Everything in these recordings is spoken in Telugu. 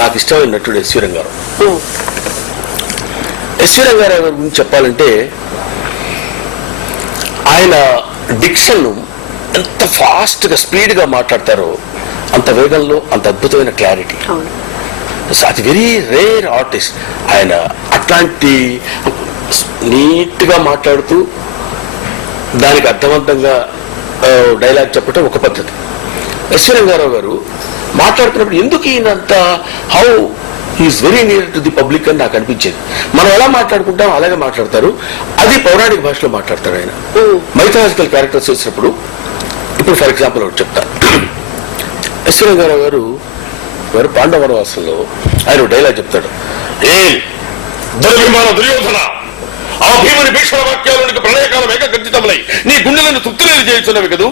నాకు ఇష్టమైన నటుడు ఎస్వి రంగారావు. ఎస్వి రంగారావు గారి గురించి చెప్పాలంటే ఆయన డిక్షన్ ఎంత ఫాస్ట్గా స్పీడ్గా మాట్లాడతారో అంత వేగంలో అంత అద్భుతమైన క్లారిటీ. అది వెరీ రేర్ ఆర్టిస్ట్. ఆయన అట్లాంటి నీట్గా మాట్లాడుతూ దానికి అర్థవంతంగా డైలాగ్ చెప్పడం ఒక పద్ధతి. ఎస్వి రంగారావు గారు మాట్లాడుతున్నప్పుడు ఎందుకు ఈయనంత how he is very near to the public అని నాకు అనిపించేది. మనం ఎలా మాట్లాడుకుంటాం అలాగే మాట్లాడతారు. అది పౌరాణిక భాషలో మాట్లాడతారు ఆయన. మైథాలజికల్ క్యారెక్టర్స్ చేసినప్పుడు ఇప్పుడు ఫర్ ఎగ్జాంపుల్ ఒకటి చెప్తా. ఎస్వి రంగారావు గారు పాండవ వనవాసంలో ఆయన డైలాగ్ చెప్తాడు. ఏ దుర్విమాన దుర్యోధన, ఆ భీముని భీషణ వాక్యాలకు ప్రళయకాలం ఏకగర్జితములై నీ గుండెలను తృప్తిలేని చేయుచున్నవి కదూ.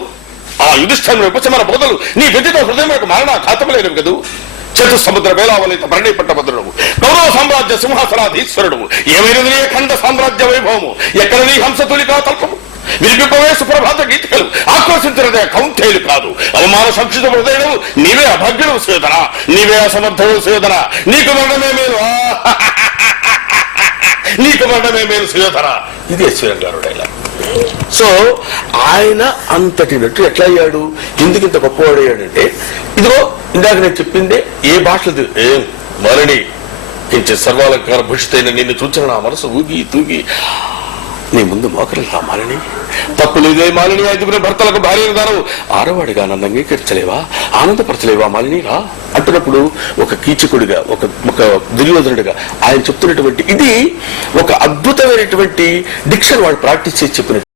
ఆ యుధిష్ఠిరుని ఉపశమన బోధలు నీ వ్యతిత హృదయములకు మారణ ఘాతములైనవి కదూ. చతుసముద్ర వేలావలిత భరణి పట్టభద్రుడు, కౌరవ సామ్రాజ్య సింహాసనాధీశ్వరుడు, ఏమైనది నీ ఖండ సామ్రాజ్య వైభవము, ఎక్కడ నీ హంసతులికా తల్పము, విరిపిపవే సుప్రభాత గీతికలు, ఆక్రోశించినదే కౌంటేలు కాదు. అవమాన సంక్షిత హృదయుడు నీవే అభగ్యుడు సుయోధన, నీవే అసమర్థుడు సుయోధన, నీకు మరణమే మేలు, నీకు మరణమే మేలు సుయోధన. ఇది ఎస్వి రంగారావు డైలాగ్. సో ఆయన అంతటి నటు ఎట్లా అయ్యాడు, ఎందుకు ఇంత గొప్పవాడయ్యాడంటే ఇదిగో ఇందాక నేను చెప్పిందే ఏ భాషలు ఏం మరణి ఇంచే సర్వాలంకార భూషితైన నిన్ను చూచిన నా మనసు ఊగి తూగి నీ ముందు మోకరిల్లా మాలిని, తప్పు లేదే మాలిని, ఐదుగురు భర్తలకు భార్యను దానవు, ఆరవాడిగా నన్ను అంగీకరించలేవా, ఆనందపరచలేవా మాలిని రా అంటున్నప్పుడు ఒక కీచకుడిగా ఒక దుర్యోధనుడిగా ఆయన చెప్తున్నటువంటి ఇది ఒక అద్భుతమైనటువంటి డిక్షన్ వాడు ప్రాక్టీస్ చేసి చెప్పినట్టు.